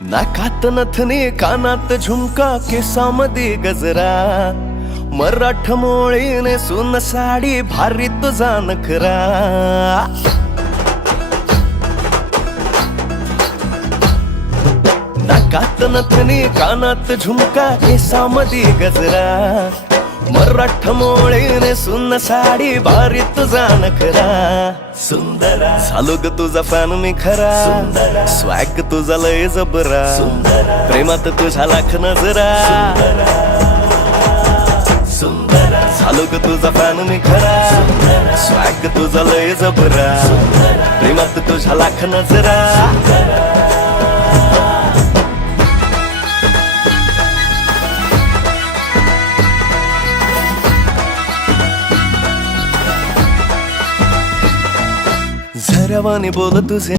नाकात नथनी कानात झुमका केसामध्ये गजरा मराठ मोळीने सुन साडी भारी तुझा नखरा नाकात नथनी कानात झुमका केसामध्ये गजरा मराठ मोळीने सुन साडी भारी तुझा नखरा सुंदरा झालो ग तुझा फॅन मी खरा सुंदरा स्वॅग तुझा लय जबरा सुंदरा प्रेमात तुझा लाख नजरा सुंदरा झालो ग तुझा फॅन मी खरा स्वॅग तुझा लय जबरा प्रेमात तुझा लाख नजरा झऱ्यावानी बोल तुझे